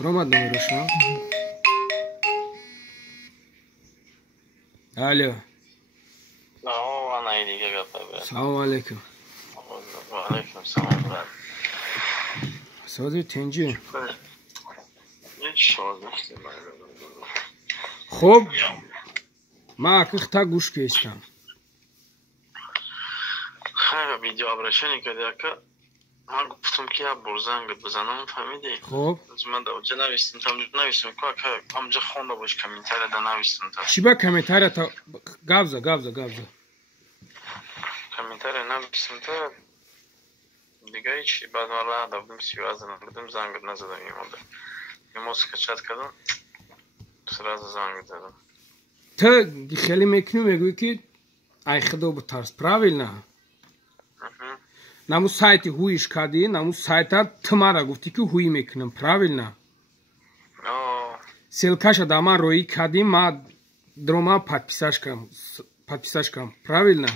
Ромад номерушна. Алло. Салом алейкум. Алейкум салом, брат. Созир тенҷи? Шозишти. Хуб. Ман акихта гӯш кестам. Хайр, видеообращение кардяка. Ман гуфтам ки як бор занг бизанам, фаҳмидӣ? Хуб. Ман да оҷа навистам, там навистам ки ҳамҷа хонда бош комментарияда навистам та. Чӣ ба комментарията гавза. Комментария навистам та. Дига ҳеч баъд ман раҳ давдим связанам, будам занг назадам имода. Имо скачат кардам. Сразу занг задам. Ты хеле мекунӣ мегӯӣ ки ай худо бутарс, правильно? Наму сайти ҳуиш кардӣ, наму сайта ты мара гуфтӣ ки ҳуӣ мекунам, правильно? Селкаша да ман роӣ кардӣ, ман дрома подписаш кардам, правильно?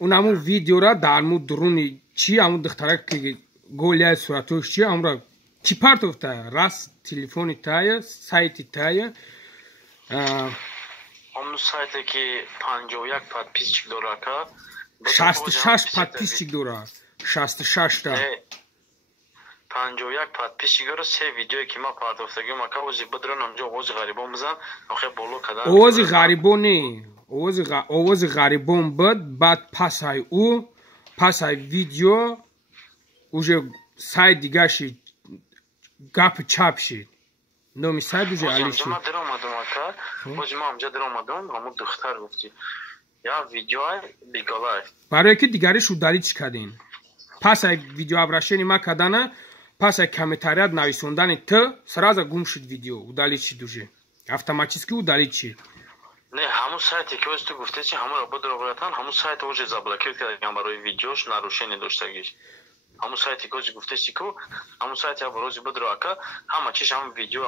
Унаму видеора дарму дуруни чи, аму духтара ки голияи суратош чи, амура чи партофта, рас телефони тая, сайти тая. Он сайте ки 51 подписчик дора ка 66 подписчик дора. 66 та. 51 подписчик дора, 3 видео ки ма партофтагим ака ози бидран амҷо овози ғарибон бизан, охир боло кадан. Овози ғарибон не. Овози ғарибон бад, баъд пасай ӯ, пасай видео уже сайт дига шид. Гапи чап шид. Номи сайт уже алишид. Ма дер омадам ака. Ози ма амҷа дер омадам, ҳамун духтар гуфти. Я видеои биголай. Барои ки дигариш удалитш кардин. Пасай видеообращение ма кардана, пасай комментарият нависондани ты, сразу гум шид видео, удалит шид уже. Автоматически удалит шид. Не, ҳамун сайте ки ози ту гуфте чи ҳамунро будро братан, ҳамун сайт уже заблокировать кардаган барои видеош нарушение доштагиш. Ҳамун сайти ки ози гуфте чи ку, ҳамун сайти я барои будро ака, ҳама чиш ҳамун видео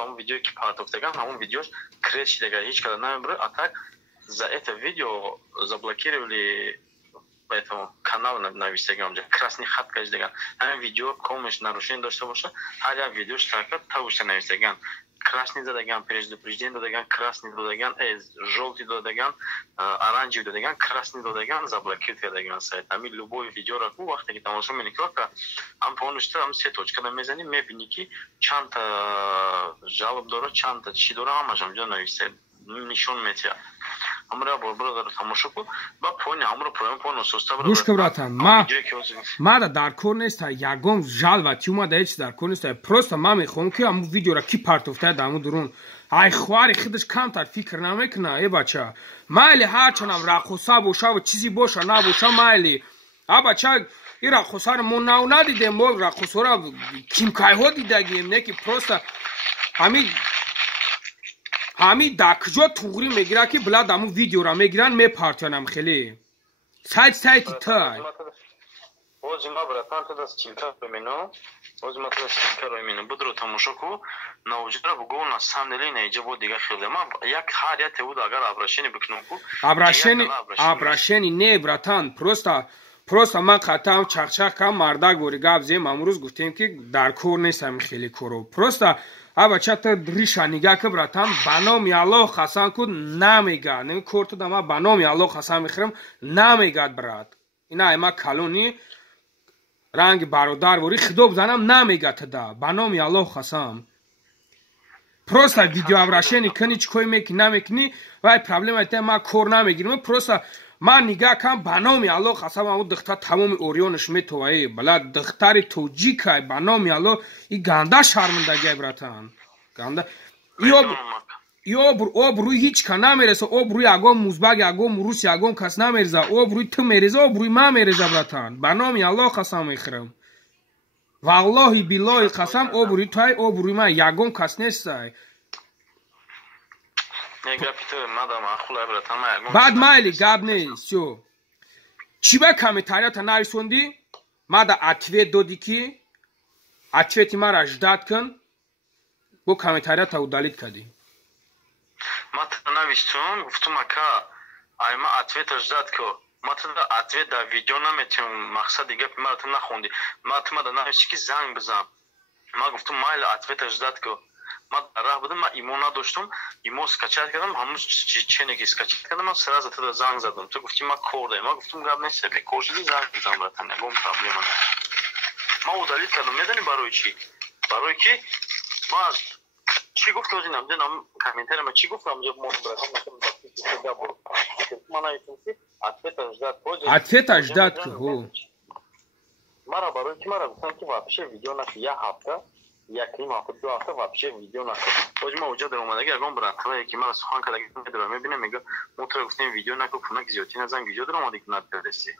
ки партофтаган, ҳамун видеош крет шидаган, ҳеч када намебаро, а так за это видео заблокировали поэтому канал навистаган амҷа красный хат кашидаган. Ҳамин видео комиш нарушение дошта боша, ҳар як видеош така тавушта навистаган. Красный додаган, предупреждение додаган, красный додаган, желтый додаган, оранжевый додаган, красный додаган, заблокировать кардаган сайт. Ҳамин любой видеоро ку вақте ки тамошо меникӯҳ ка ҳам понушта ҳам се точкада мезанӣ, мебинӣ ки чандта ҷавоб дора, чандта чӣ дора, ҳамаш амҷо нависта нишон метиҳад. Ҳамра бор тамошо ку ба пони ҳамро поён пон ососта бро. Гӯш кабратан, ма да дар кор неста, ягон жалвати умада ҳеч дар кор неста. Просто ма мехоҳам ки ҳамун видеора ки партофтаи даму дурун. Ай хӯари худаш камтар фикр намекуна, бача. Майли ҳарчанам рақоса боша ва чизи боша набоша майли. Бача ин рақосаро мо нав надидем, мо рақосаро кимкайҳо дидагем, не ки просто ҳамин дар куҷо туғри мегирад ки билад ҳамун видеора мегиранд мепартёнам хеле. Сайти тай. Ози ма братан ту даст чилкар бимено. Ози ма ту даст чилкар бимено. Будро тамошо ку наоҷра бугу на самом деле наиҷа бо дига хеле. Ма як ҳар як буд агар обращение бикунам ку. Обращение не братан, просто ман қатам чахчах кам мардак бори гап зем амрӯз гуфтем ки дар кор нестам хеле коро. Просто бача та риша нига ки братан ба номи Аллоҳ қасам ку намегад. Неми корту да ма ба номи Аллоҳ қасам мехӯрам намегад брат. Ина ма калони ранги бародар бори худо бизанам намегад да. Ба номи Аллоҳ қасам. Просто видеообращение кунӣ чӣ кори мекунӣ намекунӣ, вай проблема та ма кор намегирам. Просто ман нига кам ба номи Аллоҳ қасам ҳамун духтар тамоми орёнаш метоваи. Бала духтари тоҷикай ба номи Аллоҳ и ганда шарминдагӣ братан. Ганда. об рӯи ҳеч ка намереса, об рӯи ягон музбак, ягон мурус, ягон кас намереза. Об рӯи ту мереза, об рӯи ман мереза братан. Ба номи Аллоҳ қасам мехӯрам. Валлоҳи биллоҳи қасам об рӯи тай, об рӯи ман ягон кас нестай. Баъд майли гап нест. Чӣ ба комментарията нависондӣ? Мада ответ додӣ ки ответи мара ждат кун. Бо комментарията удалит кардӣ. Ма навистам, гуфтам ака, ай ма ответа ждат ку. Ма ответ да видео наметиҳам, мақсади гапи мара ту нахондӣ. Ма нависти ки занг бизан. ма гуфтам майли ответа ждат ки ма дар рах будам, ма имо надоштам, имо скачат кардам, ҳамун чене ки скачат кардам, ман сразу туда занг задам. Ту гуфти ма кор дорам, ма гуфтам гап нест, кор шуди занг мезанам братан, ягон проблема нест. Ма удалит кардам, медонӣ барои чӣ? Барои ки ма чӣ гуфт ҳозир намедонам комментария ма чӣ гуфт намҷа мо братан ма нависам ки ответа ждат. Ответа ждат ки ҳо мара барои ки мара гуфтам ки вообще видео накӣ як ҳафта якним ҳафта 2 ҳафта вообще видео накӯ. ҳоҷи ма уҷа дар омадаги ягон братвае ки мара сухан кардаги медорам, мебинам мега мо тора гуфтем видео накӯ, пулнак зиёдтӣ назан, видео дар омадаги надкардасти.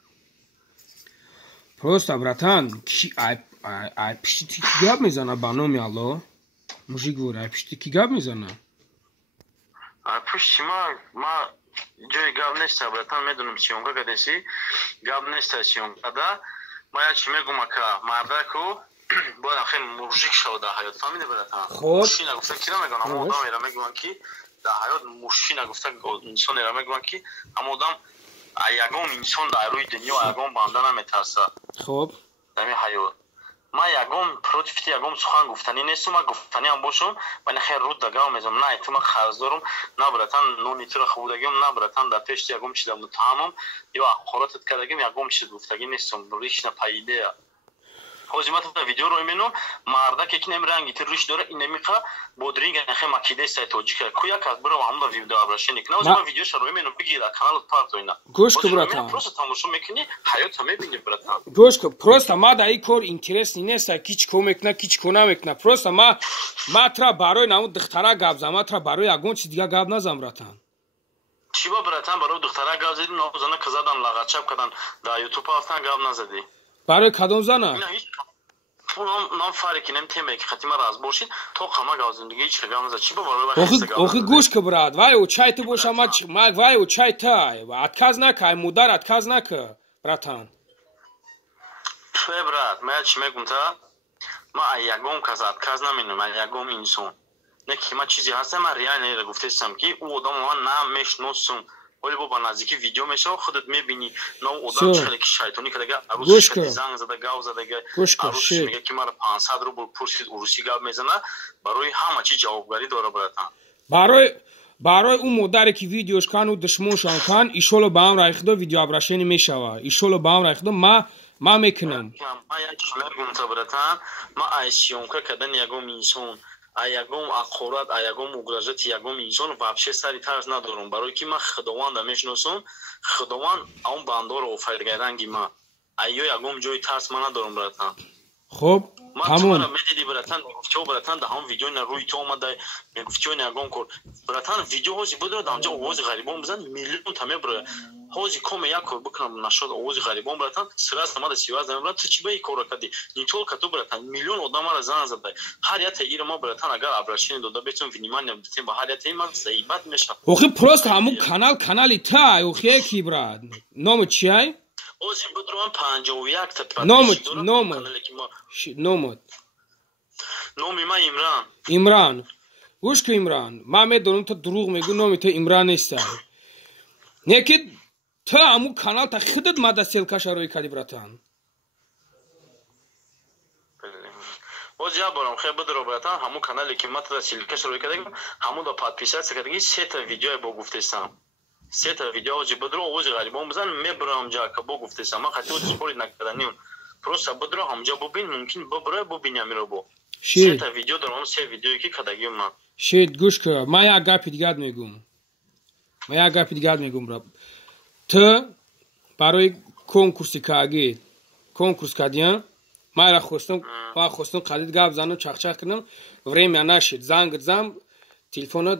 Просто братан ай пишти ки гап мезана ба номи Аллоҳ. Мужик говори, ай пишти ки гап мезана. Ай пишти ма ҷои гап неста братан, медонам сиёнка кадаси гап неста сиёнкада. ма як чӣ мегӯм ака мардаку бояд хеле мужик шавад дар ҳаёт, фаҳмиди братан? мушина гуфта кира мегӯян, ҳама одамеро мегӯян ки дар ҳаёт мушина гуфта инсонеро мегӯян ки ҳама одам ягон инсон дар рӯи дунё ягон банда наметарса. Хоб дар ин ҳаёт ма ягон против ти ягон сухан гуфтанӣ нестум, ма гуфтаниам бошум, вале хеле руд дагав мезанам. На ту ма қарздорум, на братан нони туро хӯрдагим, на братан дар пешти ягон чиза муттаҳамам ё аққоротат кардагим, ягон чиз гуфтагӣ нестум. ришна паидея ҳозир ма туда видеоро мебинам, мардаке ки нем ранги ти риш дора, инамиқа бодрига нахе макидестай тоҷика куяк аз бира ҳамда видео обращение кна. ҳозир ма видеошаро мебинам, бигира каналот партоина. гӯшка братан, просто тамошо мекунӣ, ҳаёта мебинӣ братан. гӯшка, просто ма дар ин кор интересни неста ки чӣ кор мекуна, ки чӣ кор намекуна. Просто ма тра барои намо духтара гап зам, ма тра барои ягон чиз дига гап назам братан. чӣ ба братан барои духтара гап задӣ? зана ка задан лагачаб кадан дар ютуб рафтан гап назадӣ? барои кадом зана? нам фарқи нем темае ки хати мара аз бошид то қама гап зиндагӣ чӣ гап назад. чӣ ба барои вахиста гап? охи гӯшка брат, вай учай ты боша, ма вай учай тай. Отказ нака, ай мудар отказ нака братан. тӯ брат, ма як чӣ мегӯм та? ма ай ягон кас отказ наменам, ай ягон инсон. Не ки ма чизе ҳастам, ма реально гуфтаистам ки ӯ одам ман намешносум. ولی با نزدیکی ویدیو میشه خودت میبینی نه آدم چقدر که شیطانی کردگه عروسش کردی زنگ زده گاو زدگه عروسش میگه که مرا 500 روبل پرسید عروسی گاو میزنه برای همه چی جوابگاری داره براتان برای اون مادری که ویدیوش کن و دشمنشان کن ایشالله با هم رایخدا ویدیو ابرشنی میشوه ایشالله با هم رایخدا ما میکنم ما یک میگم تا براتان ما ایسیونکا کردن یگم انسان ягом ақорат ягом угрожати ягом инсон вообще сари тарз надорам, барои ки ма худованда мешиносам. худованд он бандоро офаридгаранги ма ё ягом ҷои тарс ма надорам братан. хоб тамом медиди братан, гуфтё братан да ҳам видео на рӯи то омада мегуфтё на ягон кор братан видео ҳози будро дамҷа овози ғарибон бизан миллион та мебра ҳози коме як кор бикунам нашод овози ғарибон братан сирас намада сиваз мебра ту чӣ ба ин кора кади не толка ту братан миллион одам мара зан зада ҳар яте иро ма братан агар обращение дода бетун внимание битем ба ҳар яте ма заибат меша. охи просто ҳамун канали тай охи ки брат номи чи ай ҳозир будрам 51 та номи ма имран гӯш ки имран ма медонам то дурӯғ мегӯ номи то имран нестай не ки то ҳамун канал та худат мада селкашарои кади братан. ҳозир як борам хеле будро братан ҳамун канале ки ма тада селкашарои кадагим ҳамун да подписатсия кадаги 3 та видео бо гуфтесам. 3 та видео ҳозир будро овози ғарибон бизан мебурам ҷака бо гуфтесам. ма хати ҳозир спори накаданим. Просто будро ҳамҷа бубин мумкин бубро бубини амиро бо. 3 та видео дарам 3 видео ки кадагим ма. Шед гӯш ка ма як гапи дигар мегӯм брат. Ту барои конкурс кадиям майра хостам қадид гап занам чахчах кардам время нашид занг зам телефонот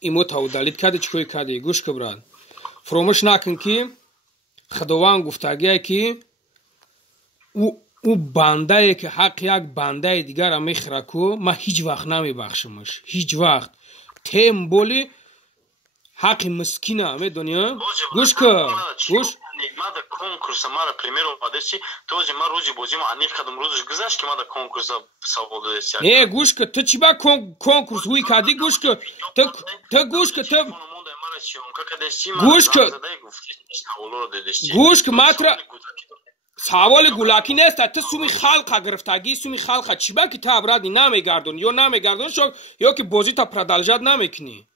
имота удалит кади чӣ кори кади. гӯш ка брат фаромӯш накун ки худованд гуфтагие ки ӯ бандае ки ҳаққи як бандаи дигарро мехӯра ку ма ҳеҷ вақт намебахшамаш ҳеҷ вақт тем боли ҳаққи мискина медони гӯш ка гӯш мада конкурса мара пример овадеси този ма рӯзи бозима аниф кадам рӯзиш гузашт ки мада конкурса савол додеси гӯш ка ту чӣ ба конкурс ҳуй кади гӯш ка ту гӯш ка ту гӯш ка матра سوال گولاکی نیست تو سومی خلق گرفتگی سومی خلق چی با که تا برادی نمیگردون یا نمیگردون شو یا که بازی تا پردالجات نمیکنی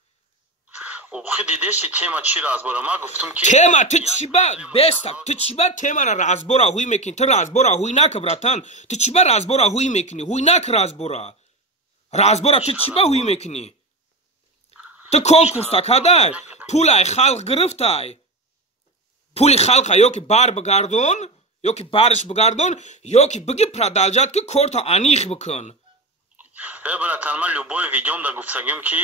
اوخی دیدشی تیما چی رازبورا ما گفتم که تیما تو چی با بیستا تو چی با تیما را رازبورا هوی میکنی تو رازبورا هوی نک براتن تو چی با رازبورا هوی میکنی هوی نک رازبورا تو چی با هوی میکنی تو کنکورس تا کدای پولای خلق گرفتای پولی خلق یا که بار بگردون یا که بارش بگردون یا که بگی پردالجات که کورتا انیخ بکن براتن من لوبای ویدیوم دا گفتگیم که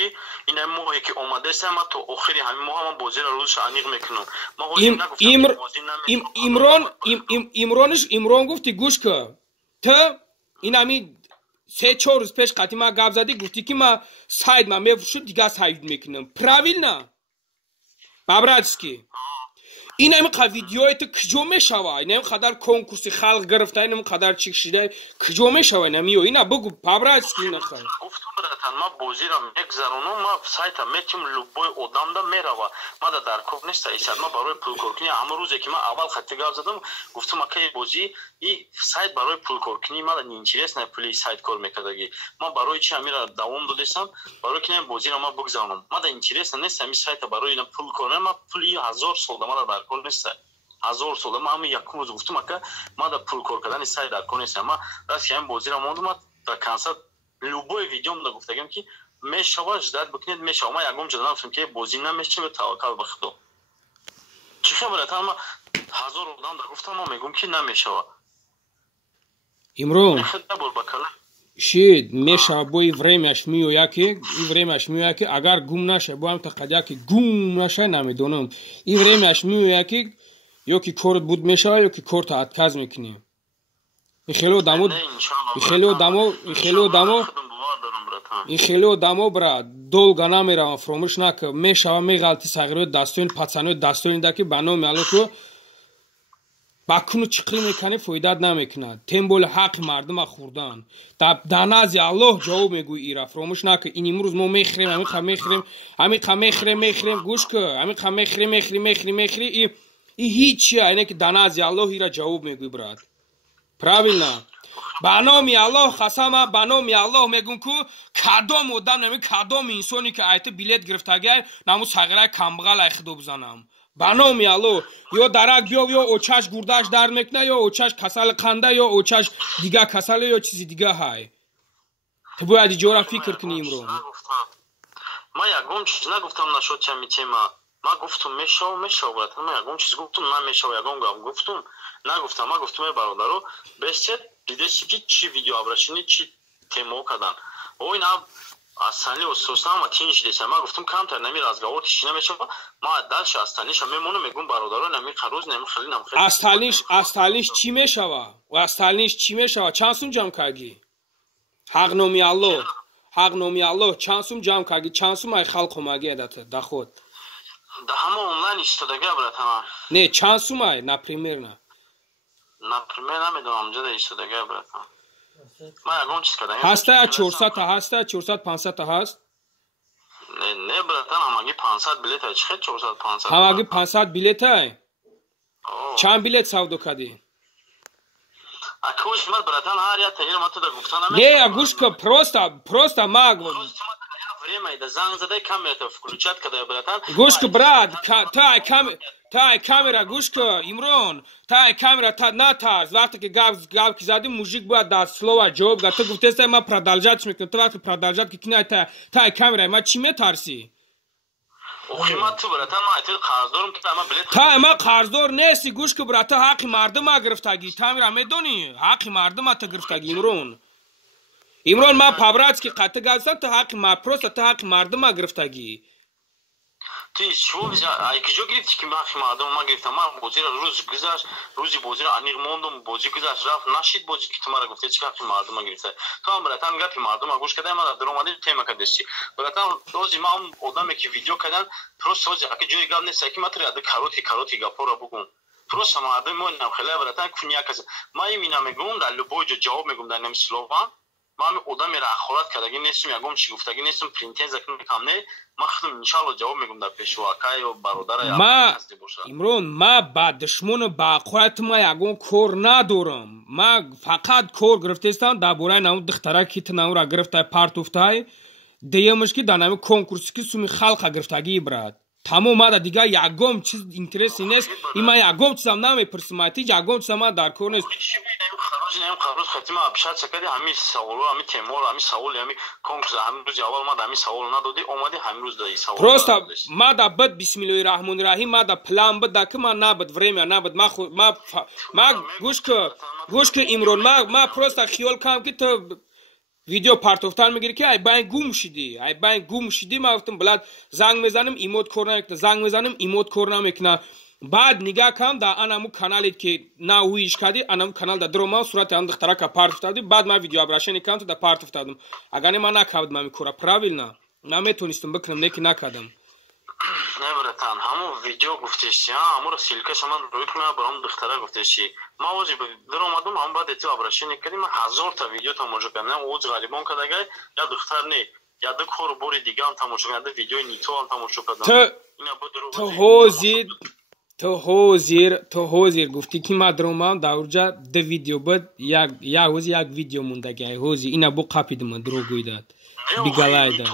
این موقعی که اومده است ما تو آخری همین موقع من بازی را روش انیق میکنم امرون گفتی گوش که تو این همی 3-4 روز پیش قطعی ما گفت زدی گفتی که ما ساید ما میفروشم دیگه ساید میکنم پراویل نه بابراتسکی این هم ویدیوی تو کجا میشوه این هم قدر کنکورس خلق گرفته این هم قدر چی شده کجا میشوه اینا بگو پابراتسکی نخواه گفتم براتن ما بازی را میگذرونم ما سایت میتیم لوبای آدم دا میروه ما دا در کوب نیست ایساد ما برای پول کورکنی همه روزی که ما اول خطی گاف زدم گفتم که بازی این سایت برای پول کورکنی ما دا نینچیرس نه پولی سایت کار میکردگی ما برای چی همین را دوام دادستم برای که بازی را ما بگذرونم ما دا اینچیرس نیست همین سایت برای اینا پول کورنه ما پولی 1000 سال ما دا کار نیست 1000 سال ما همین یک روز گفتم که ما دا پول کار کردن سایت در کار نیست ما راست که این بازی را موندم تا کنسل لوبای ویدیوم دا گفتگیم که میشوه جدت بکنید میشوه ما یکم جدت گفتم که بازی نمیشه به توکل به خدا چی خبره ما 1000 آدم دا گفتم ما میگم که نمیشوه امرو شید میشه بوی времяш میویا که اگر گم نشه بو هم تا قدیا که گم نشه نمیدونم این времяш میویا که یا که کورت بود میشه یا که کورت اتکاز میکنی این خیلی آدمو برا долго نمیرم فراموش نکن میشوه میغلطی صغیرای دستوین پацанои دستوین دا که بنا میاله تو بکنو چقی میکنه فایدت نمیکنه تنبول حق مردم خوردن داناز الله جواب میگوی ایرا فراموش نکن این امروز ما میخریم همین گوش که همین میخریم این هیچیه اینه که داناز الله ایرا جواب میگوی برات правильно با نام الله قسم با نام الله میگم که کدام آدم نمی کدام انسانی که ایت بلیت گرفتگی نمو صغیره کمبغل ای خدا بزنم با نام الله یا درک بیا یا اوچش گردش در میکنه یا اوچش کسل قنده یا اوچش دیگه کسل یا چیزی دیگه های تو باید جورا فکر کنی امرو ما یکم چیز نگفتم نشد چه میتیما ما گفتم میشو برات ما یکم چیز گفتم نمیشو یکم گفتم نگفتم ما گفتم برادرو بشه دیدش که چی ویدیو ابراشینی چی تمو کردن او اینا اصلا اساسا ما تینش دیدم ما گفتم کمتر نمی رازگاور کشی نمیشه ما دالش استانیش میمونه میگم برادرو نمی خروز نمی خلی نم خلی استانیش چی میشوه و استانیش چی میشوه چند سوم جمع کردی حق نومی الله چند سوم جمع کردی چند سوم ای خلق مگه داده خود ده همه آنلاین استودگی برات هم نه چند سوم ای например نه например نمیدونم جدا استودگی برات ما یکم چیز کردم هسته 400 هسته 400 500 هست نه برات همگی 500 بلیت چه 400 500 همگی 500 بلیت ای چند بلیت سودا کردی اکوش من برات هر یا تغییر ما تو گفتم نه گوش که просто ماگ время да занг задай камеру включать когда братан гуш ка брат та камера гуш ка имрон та камера та натарз вақте ки гап ки задим мужик бояд дар слова ҷавоб гад ту гуфтеста ма продолжать мекунам ту вақте продолжать ки кина та камера ма чӣ метарсӣ та ма қарздор нести гуш ка брат та ҳаққи мардума гирифтагӣ та мира медонӣ ҳаққи мардума та гирифтагӣ имрон ма пабрат ки қатъи галса та ҳаққи ма просто та ҳаққи мардума гирифтагӣ ти шо ай ки ҷо гирифти ки ҳаққи мардума гирифтам ман бозира рӯз гузашт рӯзи бозира аниқ мондум бозӣ гузашт рафт нашид бозӣ ки ту мара гуфте чи ҳаққи мардума гирифта ту ҳам братан гапи мардума гӯш кардai ман даромади тема кардешти братан рози ма он одаме ки видео кардан просто рози аки ҷои гап нест ки ма ту яда кароти гапҳоро бугум просто мардуми мо намхелай братан кунякаса ма имина мегӯм дар любой ҷо ҷавоб мегӯм дар нами слован من آدم را خالت کردگی نیستم یکم چی گفتگی نیستم پرینتینگ نکنم نه من خودم ان شاء الله جواب میگم در پیش واقعی و برادر یا نزدی باشه امرون ما با دشمن با خودت ما یکم کور ندارم ما فقط کور گرفتم در برای نام دختره کی تناو را گرفته پارت افتای دیمش کی در نام کنکورس کی سومی خلق گرفتگی برات تمام ما دیگه یکم چیز اینترسی نیست این ما یکم چیزم نمیپرسم یکم چیزم در کور نیست خروج خاتمه ابشار چکدی همین سوالو همین تیمور همین سوال همین کنکورس همین روز اول ما همین سوال ندادی اومدی همین روز دادی سوال просто ما دا بد بسم الله الرحمن الرحیم ما دا پلان بد که ما نبد время نبد ما گوش که امرون ما просто خیال کردم که تو ویدیو پارتوفتان میگیری که ای باین گم شدی ما گفتم بلاد زنگ میزنم ایموت کور نمیکنه بعد نگاه کردم در انمو کانالی که نه ویش کردی انمو کانال در دروما صورت اند دختره که پارت افتادی بعد ما ویدیو ابراشنی کردم تو در پارت افتادم اگر من نکردم من میکورا правильно نمیتونستم بکنم نکی نکردم نه براتان همون ویدیو گفتیشی همون رو سیلکش من روی کنم برام دختره گفتیشی ما اوزی در اومدم هم بعد تو ابراشنی کردیم 1000 تا ویدیو تماشا کردم اوز غریبان کردگی یا دختر نه یا دو کور بوری دیگه هم تماشا کردم ویدیو نیتو هم تماشا کردم تو هوزیر گفتی که ما درومم در اونجا دو ویدیو بود یک ویدیو موندگی هوزی اینا بو قاپیدم دروگوی داد بیگالای داد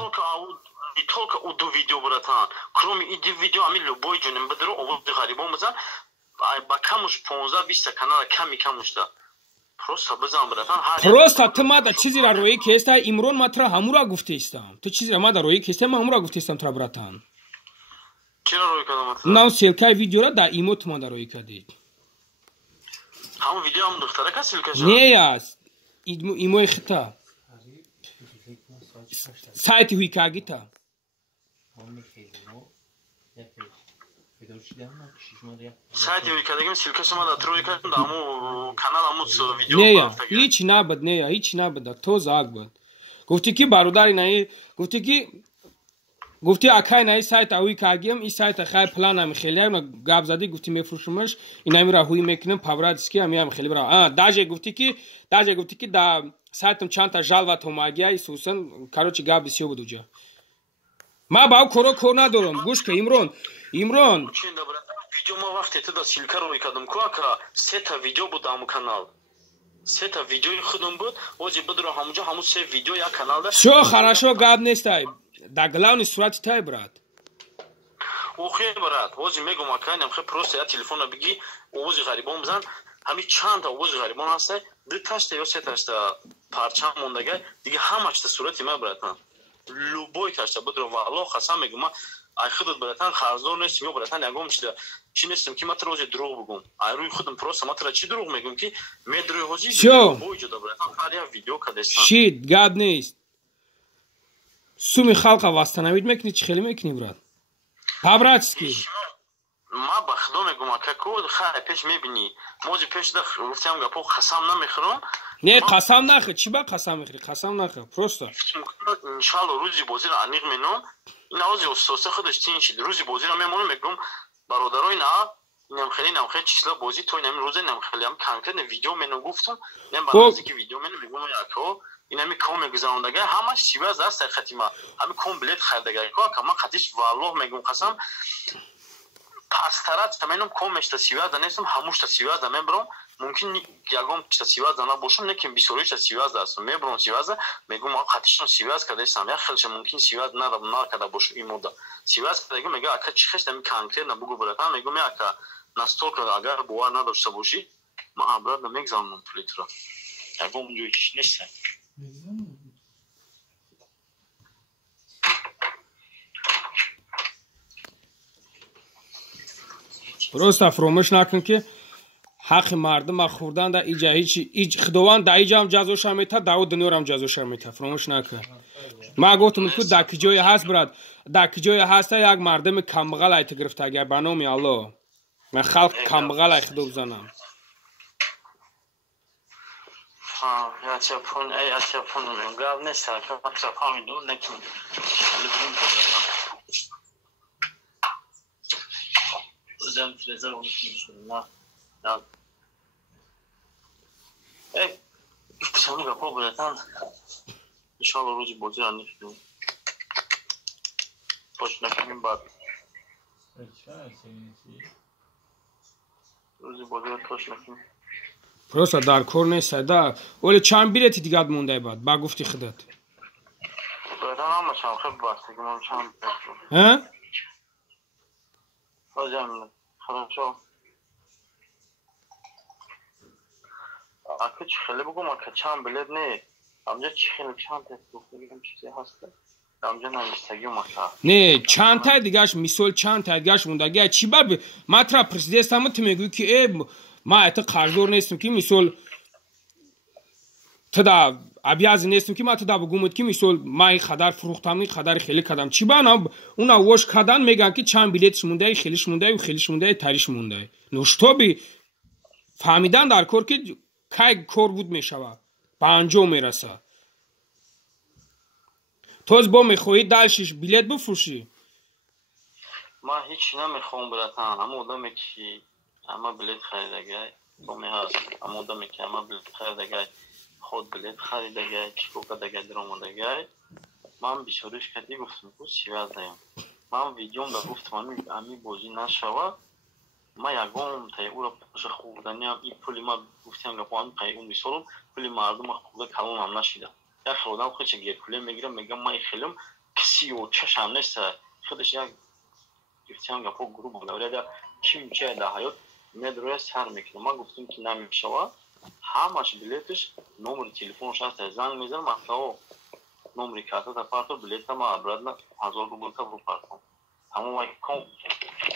только у до видео братан кроме иди видео ами любой ҷоним бадро овоз ғарибон бизан ба камуш 15-20 канала ками камушда просто бизан братан просто ты мада чизира рои кеста имрон матра ҳамура гуфтестам ты чизира мада рои кеста ма ҳамура гуфтестам тра братан чира рои кадам нав селкай видеора да имот мада рои кадид ҳам видео ам духтара ка селка жа не яс имой хита сайти викагита сайти викадагим силкашама да трои кардам да аму канал аму видео нея ҳич набад нея ҳич набад то зак бад гуфти ки бародари наи гуфти акай наи сайт ави кагим и сайт хай план ам хели ана гап зади гуфти мефрушумаш ина мира ҳуи мекунем паврадиски ам хели бра даже гуфти ки да сайтам чанта жалва томагия исусан короче гап бисё буд уҷа ма ба коро кор надорам гӯш ка имрон видео ма вақте ту да силка рӯй кардам куака сета видео буд аму канал сета видеои худам буд ози бидро ҳамуҷа ҳаму се видео як каналда всё хорошо гап нестай да главный сурати тай брат охе брат ози мегум акайнам хе просто я телефона биги овози ғарибон бизан ҳами чанда овози ғарибон ҳастай ду ташта ё се ташта парчам мондагай дига ҳамачта сурати ма братан любой ташта бидро валло қасам мегум ай худат братан қарздор нестим ё братан ягом шида чи нестим ки матра ози дурӯғ бигум ай рӯи худам просто матра чи дурӯғ мегум ки медрӯи ҳози боиҷода братан ҳар як видео кадестан шит гап нест суми халқа восстановить мекунӣ чӣ хеле мекунӣ брат павратски ма ба худо мегум акако хай пеш мебинӣ мози пешда гуфтам гапо қасам намехӯрам не қасам нахӯр чӣ ба қасам мехӯрӣ қасам нахӯр просто иншалло рӯзи бозира аниқ меном ина ози устоса худаш тин шид рӯзи бозира мемонам мегум бародарои на инам хеле числа бозӣ то инами рӯзе инам хеле ам конкретно видео меном гуфтам нем ба наздики видео меном мегум яко инами ком мегузарондагай ҳамаш сиваз аст дар хатима ҳами комплет хардагай ка ман қатиш валлоҳ мегум қасам пастарат меном ком мешта сивазда нестам ҳамушта сивазда мебарам мумкин ягом чта сивазда набошам лекин бисёришта сивазда астам мебарам сивазда мегум қатишон сиваз кадастам як хелша мумкин сиваз накада бошу имода сиваз кадагим мега ака чи хеш дами конкретно бугу братан мегум ака настолько агар бовар надошта бошӣ ман обратно мегзанам пулитро ягом ҷои ҳич неста просто фромӯш накун ки ҳаққи мардума хӯрдан да иҷа ҳич худованд да иҷам ҷазоша мета да у дунёрам ҷазоша мета фромӯш накун ма гуфтам ку да ки ҷое ҳаст брат да ки ҷое ҳаста як мардуми камбағал айта гирифтагия ба номи алло ман халқ камбағал ай худо бизанам я чапон гав нест матра фамиду некин Hocam Frezer unutmuşum lan. Sen mi kapı bırakan? иншалло рӯзи бозиро нишунем. Тош накунем баъд. Рӯзи бозиро тош накунем. Просто дар кор нестай да. Оли чанд билети дигар мондай бад? Ба гуфти худат. Баъдан ҳама чанд хел бастаги ман чанд. Ҳозам хорошо. Ака чӣ хеле бугум ака чанд билет не. Амҷа чӣ хеле чанд гуфтагам чизе ҳаст. Амҷа намистагим ака. Не, чанд тай дигаш мисол чанд тай дигаш мондаги чӣ баб матра президентам ту мегӯи ки ма это қарздор нестам ки мисол тада обязан нестам ки ма тада бугумад ки мисол ма хадар фурухтам хадар хеле кадам чӣ ба уна вош кадан меган ки чанд билетиш мондай хелиш мондай тариш мондай ну штоби фаҳмидан дар кор ки кай кор буд мешава ба анҷом мераса тоз бо мехоҳӣ дальшиш билет бифурӯшӣ ма ҳеч намехоҳам братан ҳама одаме ки ҳама билет харидагай ҳаст ҳама одаме ки ҳама билет харидагай ход билет харидагай чико кардагай диромадагай ман бисёриш кади гуфтам ку связаям ман видеом да гуфтам ҳами бозӣ нашава ма ягон таи ура паша хӯрданиам и пули ма гуфтиам гапо ҳами таи ум мисолум пули мардума хӯрда калонам нашида як хел одам худша геркуле мегирам мегам ма хелим кисиё чашам неста худаш як гуфтиам гапо грубо говоря ким чай да ҳаёт медроя сар мекунам ма гуфтам ки намешава ҳамаш билетиш номери телефонаш ҳаст занг мезанам акао номери картата партор билетама обратно 1000 рублка бупартам ҳама ма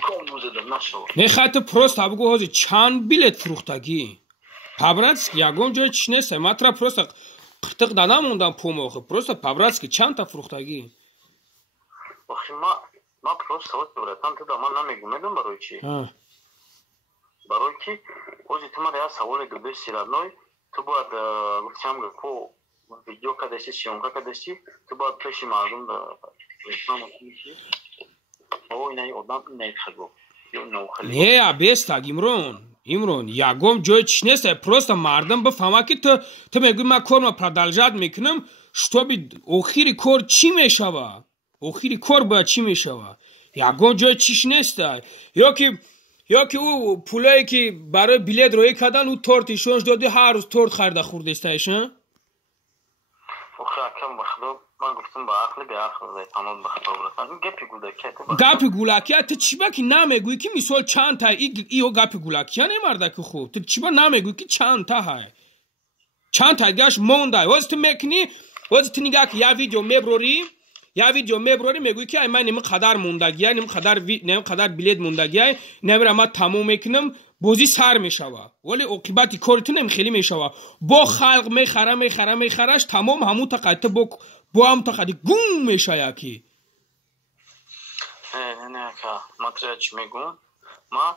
ком музеда нашава нехайто просто абгу ҳозир чанд билет фурӯхтагӣ пабратски ягон ҷои чиш неста матра просто қиртиқ да намондам помохи просто пабратски чандта фурӯхтагӣ охи ма просто братан туда ман намегум медам барои чӣ барои ки ҳозир ту мара як саволе гӯдешти радной ту бояд гуфтиам гапо видео кардасти сиёнка кардасти ту бояд пеши мардум реклама куниши о инаи одам инаи хаго не абестаг имрон ягон ҷои чиш неста просто мардум бифаҳма ки ту мегӯи ман корма продолжат мекунам штоби охири кор чӣ мешава охири кор бояд чӣ мешава ягон ҷои чиш неста ёки ӯ пулое ки барои билет роӣ кардан ӯ торт ишонш доди ҳар рӯз торт харида хӯрдестаиш охи акам ба худо ман гуфтам ба ақли беақл тамом ба худо братан гапи гулакия гапи гулакия ту чиба ки намегӯӣ ки мисол чандта ио гапи гулакия немардаки хуб ту чиба намегӯӣ ки чандта ҳай чандта дигаш мондай ҳозир ту мекунӣ ҳозир ту нигах я видео меброрӣ мегӯӣ ки ай ман ними қадар мондагия ними қадар билет мондагия намира ман тамом мекунам бозӣ сар мешава вале оқибати кори ту намихелӣ мешава бо халқ мехараш тамом ҳамута қайта бо ҳамута қади гум мешая ки не ака матрия чӣ мегӯм ма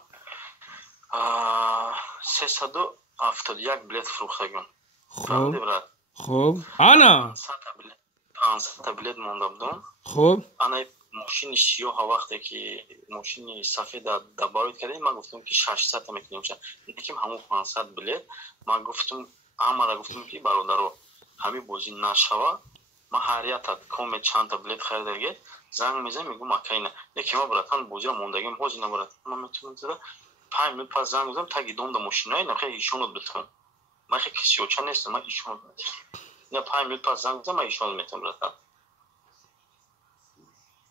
371 билет фурӯхтагам хуб ана 500 билет монда будам хуб ана мошини сиёҳа вақте ки мошини сафеда дабарид кардем ман гуфтам ки 600 мекунем лекин ҳамон 500 билет ман гуфтам ҳамара гуфтам ки бародаро ҳами бозӣ нашава ман ҳарията коме чандта билет харидагӣ занг мезанам мегӯм акайна лекин ма братан бозиро мондагим ҳозир набарад ман метавонам зада 5 минут пас занг мезанам таги домда мошинаи нахе ишонот битам ман хе кисиёча нестам ман ишонот я 5 минут пас занг мезанам ман ишонот метавонам братан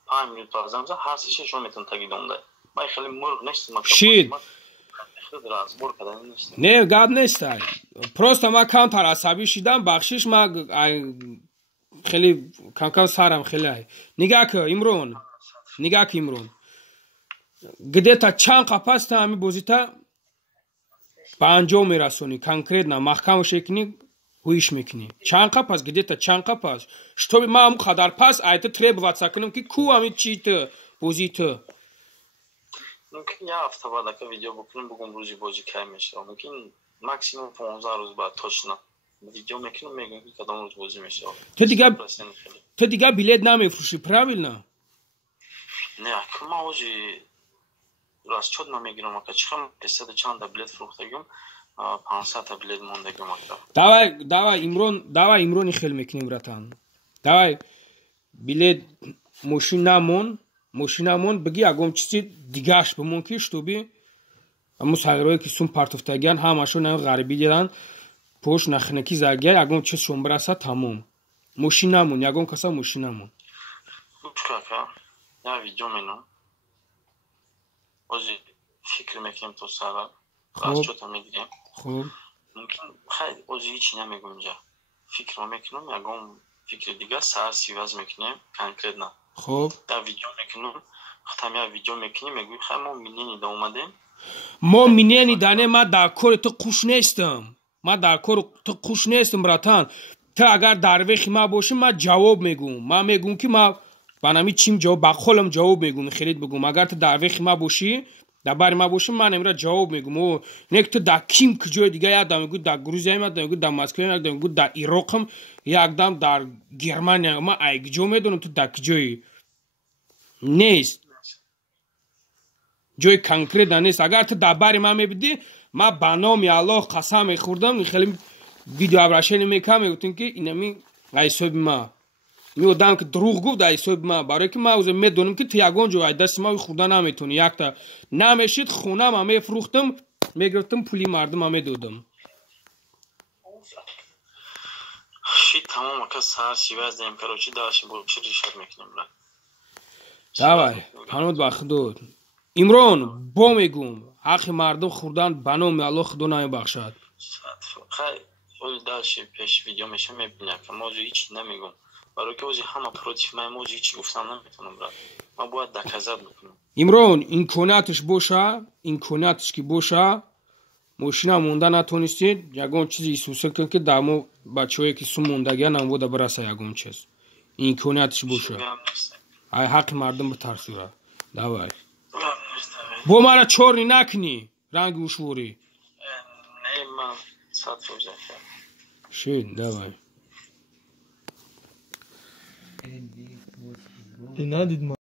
5 минут пас занг мезанам ҳар сеша ишонот метавонам таги домда ман хеле мурғ нестам шид не гап нестай просто ман камтар асабӣ шидам бахшиш ман хеле камкам сарам хеле нигак имрон где-то чанд қапаста ҳами бозита ба анҷом мерасонӣ конкретно маҳкамаш мекунӣ ҳуиш мекунӣ чанд қапас где-то чанд қапас штоби ман ҳамун қадар пас айта требоваться кунам ки ку ҳами чӣ ту бозӣ ту мумкин як ҳафта баъд ака видео букунем бугум рӯзи бозӣ кай мешава мумкин максимум 15 рӯз баъд точно видео мекунем мегӯем ки кадом рӯз бозӣ мешава ту дигар билет намефурӯшӣ правильно не ака ман ҳоҷи расчёт намегирам ака чихам 300 чанда билет фурӯхтагим 500 билет мондагим ака давай имрони хел мекунем братан давай билет мошинамон бигӣ ягон чизи дигааш бимон ки шуби аммо сагирое ки сум партофтагиан ҳамашон ам ғарибӣ дидан пош нахнаки загия ягон чиз шон бираса тамом мошинамон ягон каса мошинамон Кака, я видео менам. Ози фикр мекунем то сара. Аз чота мегирем. Хуб. Мумкин хай ози ҳич намегум инҷа. Фикр мекунем, ягон фикри дига сар сиваз мекунем, конкретно. Хуб. Я видео мекунем. Хатам я видео мекунем, мегӯем хай мо минени да омадем. Мо минени дане ма дар кори ту қуш нестам. Ма дар кори ту қуш нестам братан. Ту агар дар вехи ма боши ма ҷавоб мегӯм. Ма мегӯм ки ма банами чим ҷавоб ба холам ҷавоб мегӯм хелит бигӯм. Агар ту дар вехи ма боши, дар бари ма боши ман имра ҷавоб мегӯм. О не ки ту дар ким ки ҷои дига якдам мегӯ дар Грузиям, якдам мегӯ дар Москваям, якдам мегӯ дар Ироқам, якдам дар Германия. Ма ай ки ҷо медонам ту дар ки ҷои нест. ҷои конкретна нест. Агар ту дар бари ман мебидӣ, ма ба номи Аллоҳ қасам мехӯрдам, хеле видео обращение мекардам, мегуфтем ки инами ҳисоби ма. Ми одам ки дурӯғ гуфт дар ҳисоби ма, барое ки ма ӯзе медонам ки ту ягон ҷо аз дасти ма хӯрда наметавонӣ. Якта намешид хунама мефурӯхтам, мегирифтам пули мардума медодам. Ши тамом ака сар сиваз дем короче даши боши ришат мекунем бра. Давай, панод ба худо. Имрон бо мегӯм, ҳаққи мардум хӯрдан ба номи Аллоҳ худо намебахшад. Хай оли даши пеш видео меша мебинем ки мо ҷо ҳич намегӯм. Барои ки ози ҳама против ман мо ҷо ҳич гуфтам наметавонам бра. Ма бояд доказат бикунам. Имрон имкониятш боша, имкониятш ки боша, мошина монда натонистед, ягон чизи исуса кун ки дар мо бачаҳое ки сум мондагиан намвода бираса ягон чиз. Имкониятш боша. Ай ҳаққи мардум битарсура. Давай. Бо мара чорни накни, ранги ушворӣ. Не, ман 100%. Шин, давай. Ты надо